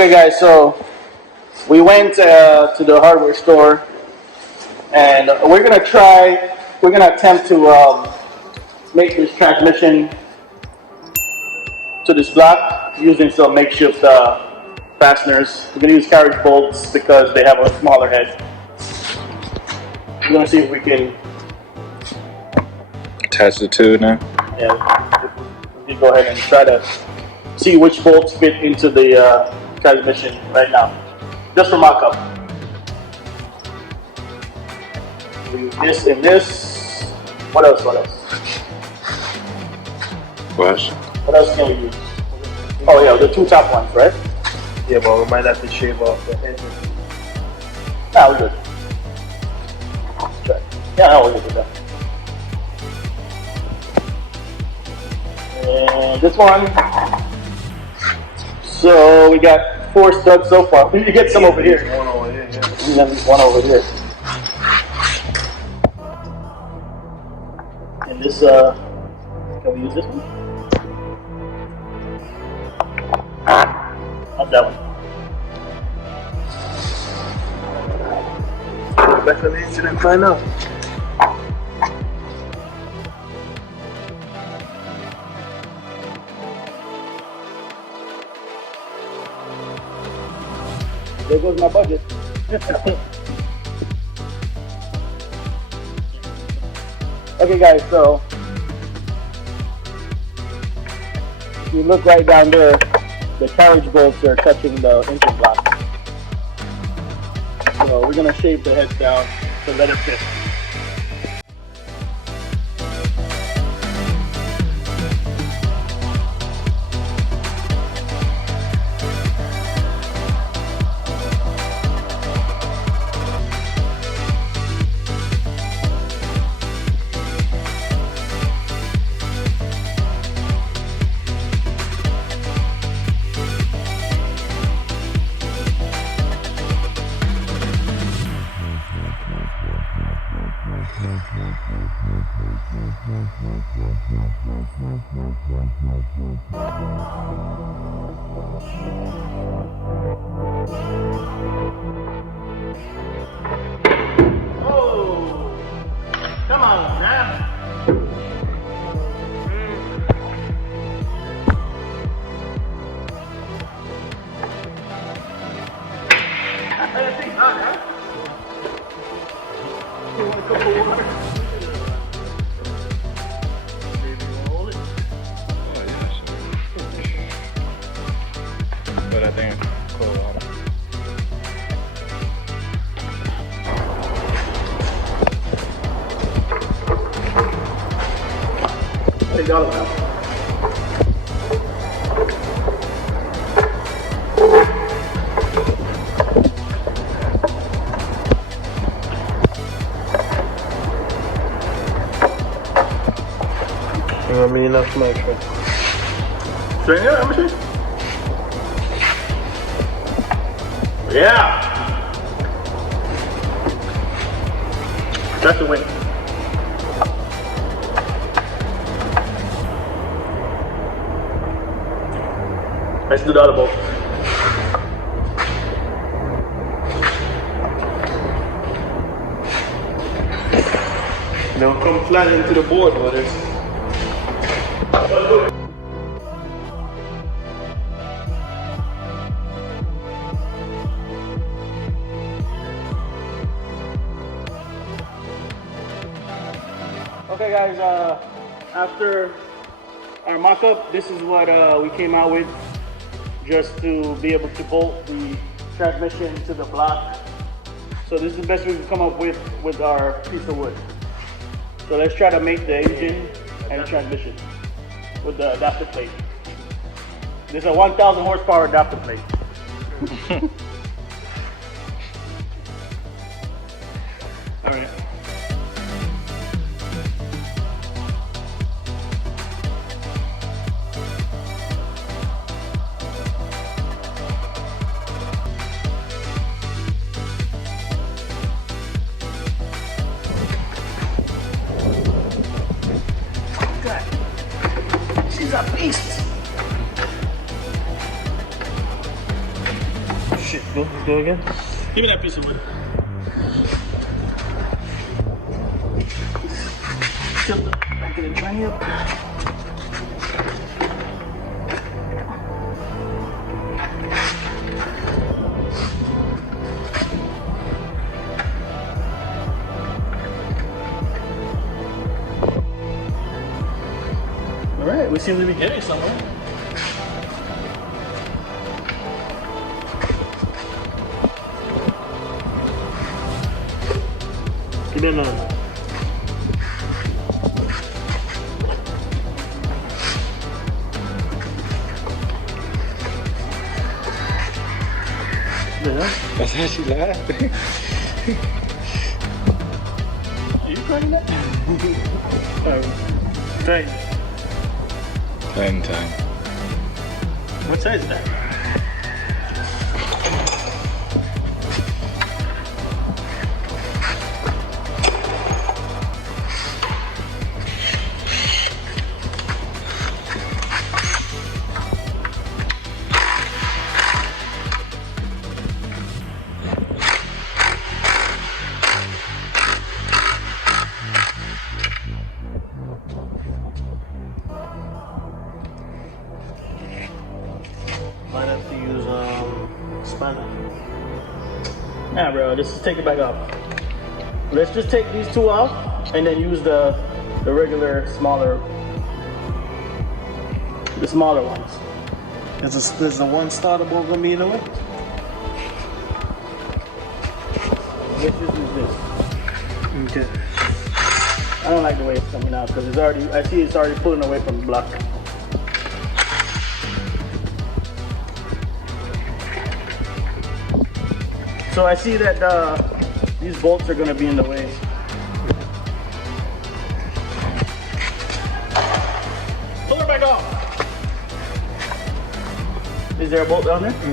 Okay, guys, so we went to the hardware store, and we're gonna attempt to make this transmission to this block using some makeshift fasteners. We're gonna use carriage bolts because they have a smaller head. We're gonna see if we can attach the two now. Yeah, we can go ahead and try to see which bolts fit into the transmission right now, just for mock-up. We use this and this. What else? What else can we use? Oh yeah, the two top ones, right? Yeah, but we might have to shave off the edges. Nah, we're good. Yeah, no, we're good with that. And this one. So we got 4 studs so far. We need to get some over here. One over here, yeah. And then one over here. And this, can we use this one? Not that one. Go back on the internet and find out. There goes my budget. Okay guys, so if you look right down there, the carriage bolts are touching the engine block. So we're gonna shave the heads down to let it fit. Oh, come on, man. That thing's hot, huh? You want a cup of water? But I think it's cold water. Take all of that. You want me enough smoke? String it, let me see. Yeah! That's the win. Let's do the other bolt. Don't come flat into the board with this. Okay guys, after our mock-up, this is what we came out with, just to be able to bolt the transmission to the block. So this is the best we can come up with our piece of wood. So let's try to make the engine and transmission with the adapter plate. This is a 1,000 horsepower adapter plate. All right. She's a beast. go. Let's go again. Give me that piece of wood. Tilt it. Back it in. Tiny up. All right, we seem to be getting somewhere. Give me another. Yeah. That's how she laughing. Are you crying that? Try. Playing time. What size is that? Might have to use spanner. Nah, bro, just take it back off. Let's just take these two off and then use the regular smaller ones. There's a one startable gonna be in the way. Let's just use this. Okay. I don't like the way it's coming out because it's already. I see it's already pulling away from the block. So I see that these bolts are going to be in the way. Pull it back off. Is there a bolt down there? No.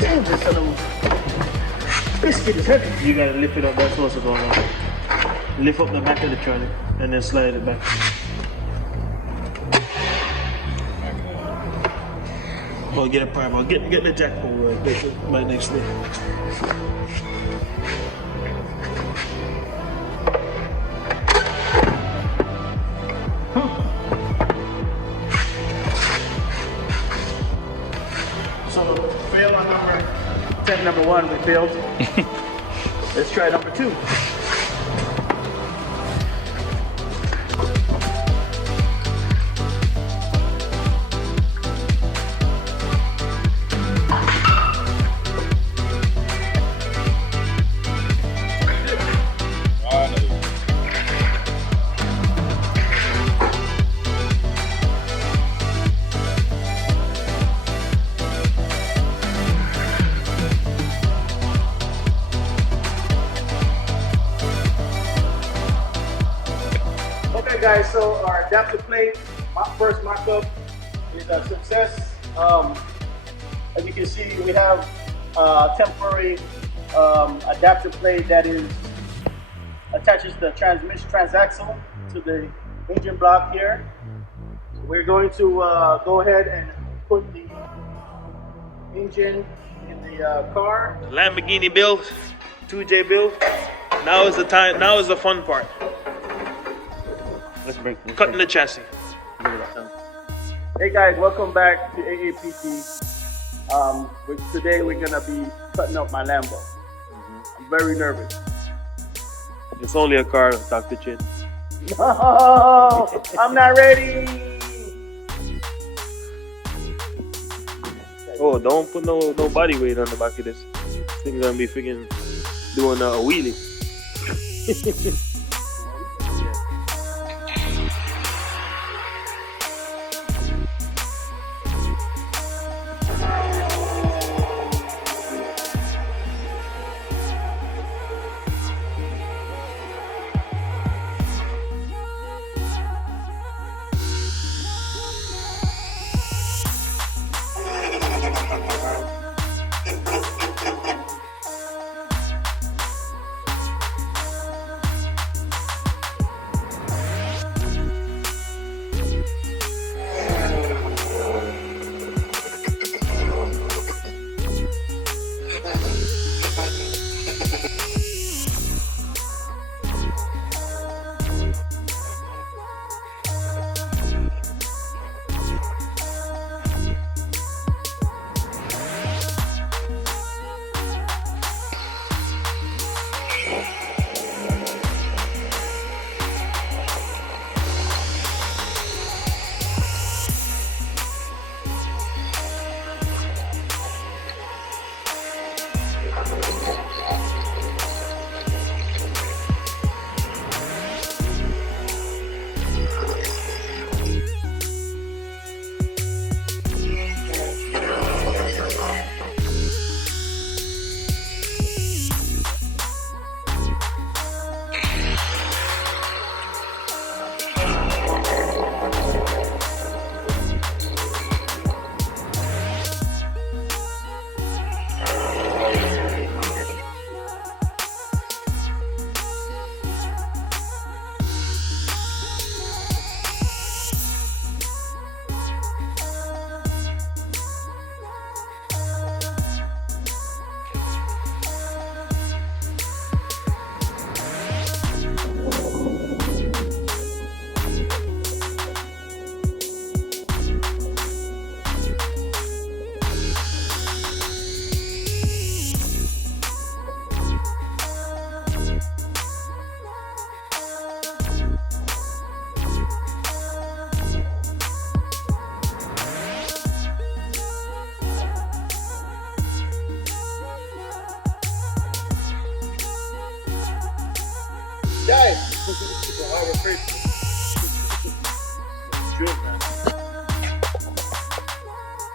Damn, this son of a biscuit is heavy. You gotta lift it up. That's what's going on. Lift up the back of the trolley and then slide it back. Well, get a primer. Get the jack pull right next to it. So fail on number 1, we failed. Let's try number 2. Okay guys, so our adapter plate, my first mock-up is a success. As you can see, we have a temporary adapter plate that attaches the transmission transaxle to the engine block here. We're going to go ahead and put the engine in the car. Lamborghini build, 2J build. Now is the time. Now is the fun part. Let's break this. Cutting the chassis. Hey guys, welcome back to AAPG. Today we're gonna be cutting up my Lambo. I'm very nervous. It's only a car, Dr. Chin. No, I'm not ready. Oh, don't put no body weight on the back of this. This thing's gonna be freaking doing a wheelie.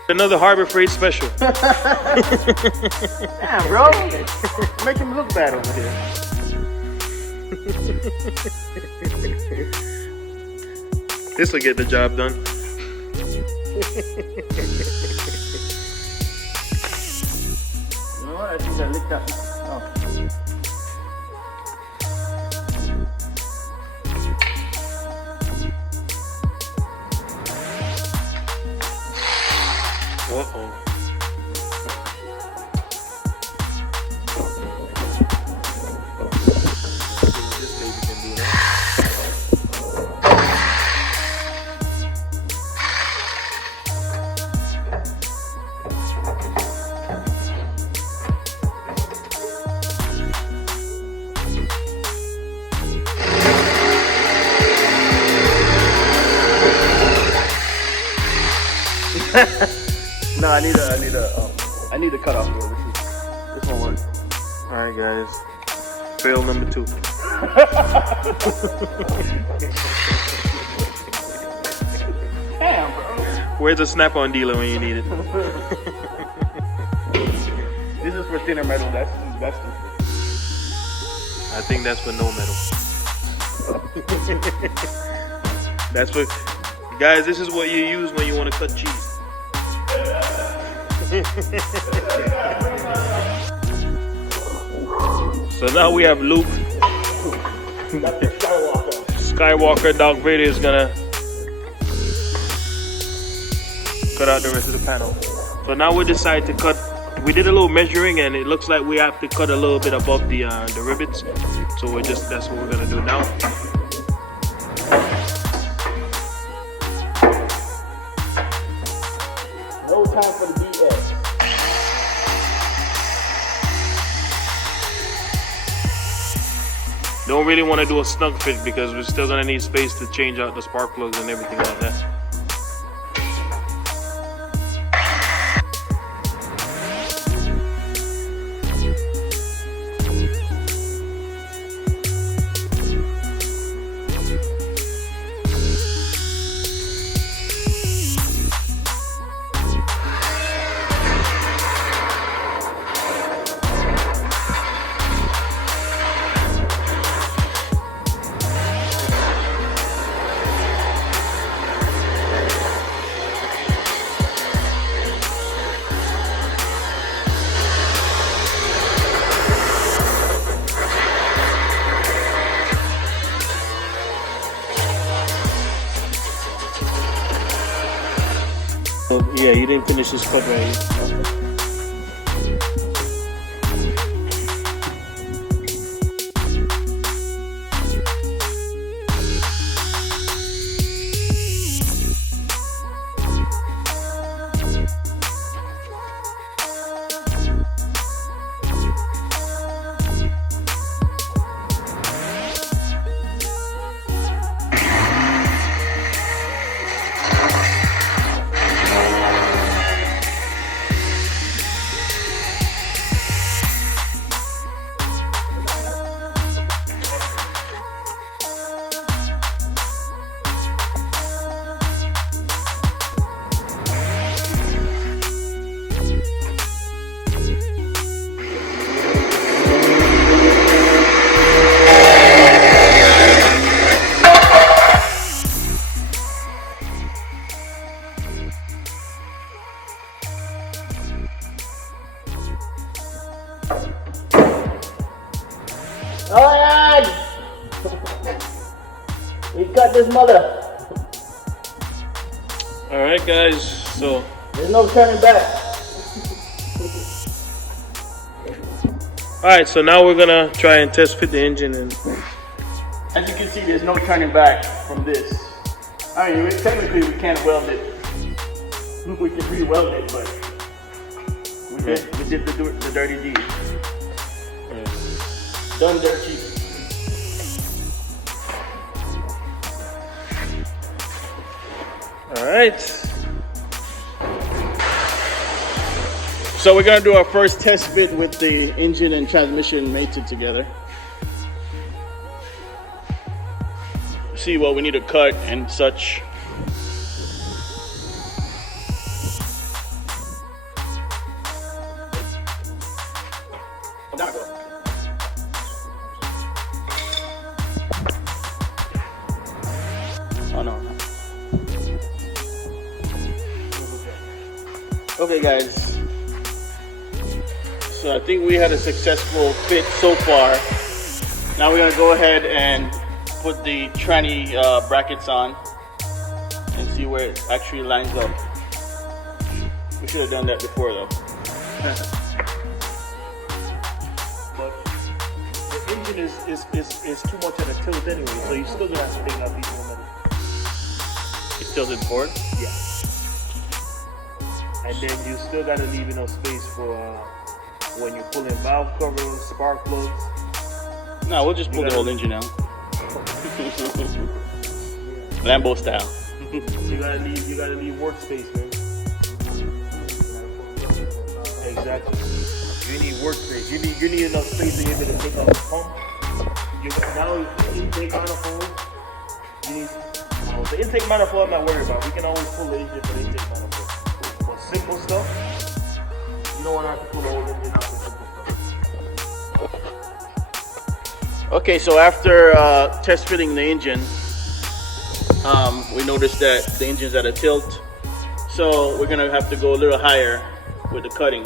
Another Harbor Freight special. Damn, bro. Make him look bad over here. This will get the job done. You know what? I think I licked up. Oh. Uh-oh. This baby can do that. No, I need a cut off here. This won't work. Alright guys. Fail number 2. Damn, bro. Where's the snap-on dealer when you need it? This is for thinner metal. That's I think that's for no metal. That's what, guys, this is what you use when you want to cut cheese. So now we have Luke. Skywalker. Darth Vader is gonna cut out the rest of the panel. So now we decide to cut. We did a little measuring, and it looks like we have to cut a little bit above the rivets. So that's what we're gonna do now. no time for the BS. Don't really want to do a snug fit because we're still gonna need space to change out the spark plugs and everything like that. Yeah, you didn't finish this cut right here. Alright! We got this mother. Alright guys, so There's no turning back. alright, so now we're gonna try and test fit the engine and As you can see, there's no turning back from this. I mean, technically we can't weld it. We can re-weld it, but we did the dirty deed. Done dirt cheap. alright. So we're gonna do our first test fit with the engine and transmission mated together. see what we need to cut and such. Oh no. Okay guys, so I think we had a successful fit so far. Now we're gonna go ahead and put the tranny brackets on and see where it actually lines up. We should have done that before though. But the engine is too much at a tilt anyway, so you still gonna have to take out these momentum. It's tilted forward? Yeah. And then you still gotta leave enough space for when you're pulling valve covers, spark plugs. No, we'll just pull the whole engine out. Lambo style. You gotta leave workspace, man. Exactly. You need workspace. You need enough space to be able to take out the pump. Now the intake manifold. The intake manifold I'm not worried about. We can always pull the engine for the intake manifold. For simple stuff, you don't want to have to pull the whole engine out for simple stuff. Okay, so after test fitting the engine, we noticed that the engine's at a tilt. So we're gonna have to go a little higher with the cutting.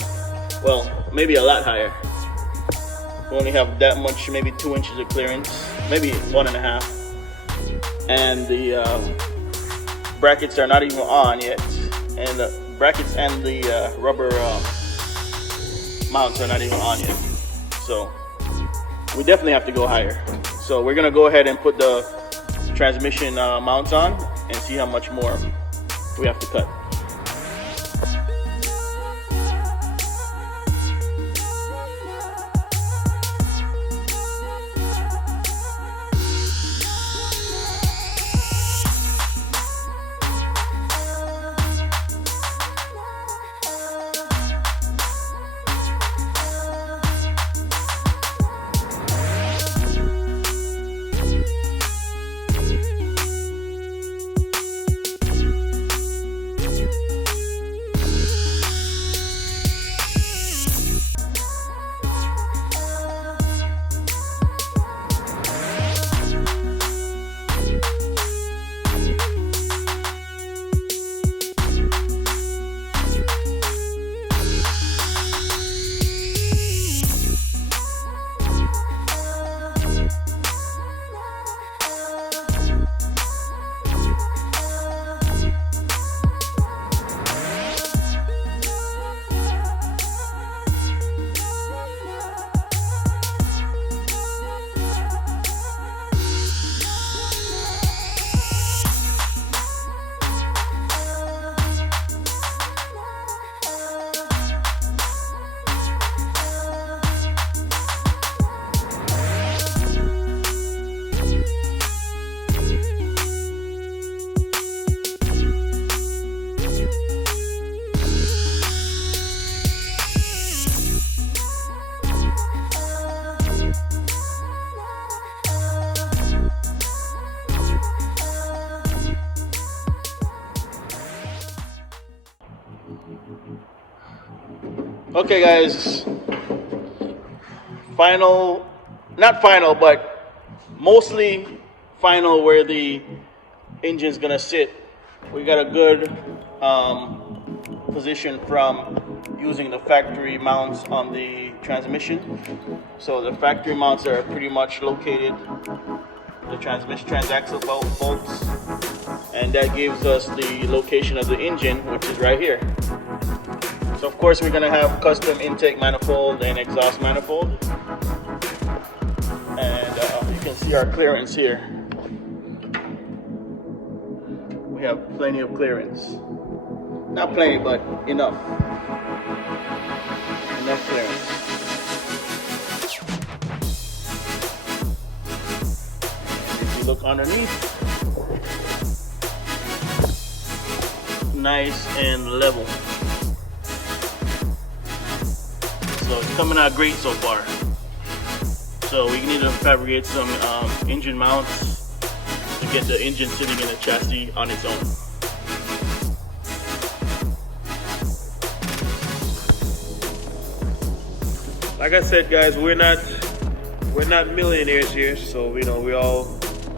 Well, maybe a lot higher. We only have that much, maybe 2 inches of clearance, maybe 1.5. And the brackets are not even on yet. And the brackets and the rubber mounts are not even on yet. So we definitely have to go higher. So we're gonna go ahead and put the transmission mounts on and see how much more we have to cut. Okay guys, not final, but mostly final where the engine's gonna sit. We got a good position from using the factory mounts on the transmission. So the factory mounts are pretty much located, the transmission transaxle bolts, and that gives us the location of the engine, which is right here. So of course we're gonna have custom intake manifold and exhaust manifold, and you can see our clearance here. We have plenty of clearance. Not plenty, but enough. Enough clearance. And if you look underneath, nice and level. So it's coming out great so far. So we need to fabricate some engine mounts to get the engine sitting in a chassis on its own. Like I said, guys, we're not millionaires here, so we all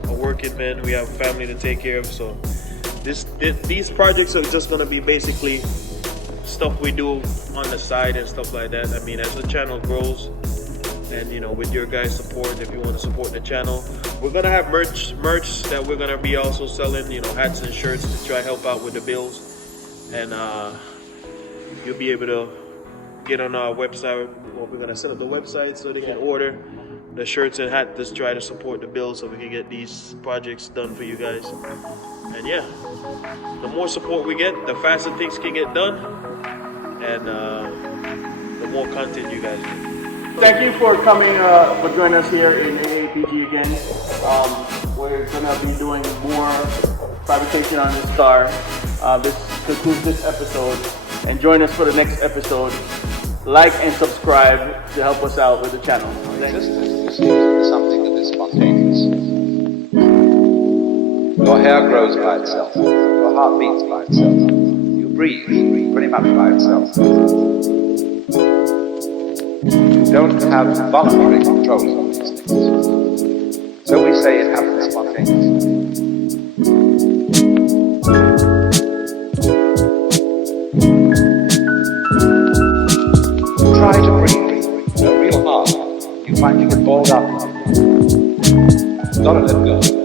are working men. We have a family to take care of, so these projects are just gonna be basically stuff we do on the side and stuff like that. I mean, as the channel grows, and with your guys' support, if you want to support the channel, we're gonna have merch that we're gonna be also selling. Hats and shirts to try help out with the bills, and you'll be able to get on our website. Well, we're gonna set up the website so they can order the shirts and hats to try to support the bill, so we can get these projects done for you guys. And yeah, the more support we get, the faster things can get done, and the more content you guys do. Thank you for coming, for joining us here in AAPG again. We're gonna be doing more fabrication on this car. This concludes this episode, and join us for the next episode. Like and subscribe to help us out with the channel. Existence is something that is spontaneous. Your hair grows by itself. Your heart beats by itself. You breathe pretty much by itself. You don't have voluntary control of these things. So we say it happens spontaneously. Try to breathe real hard. You find you get balled up. Gotta let go.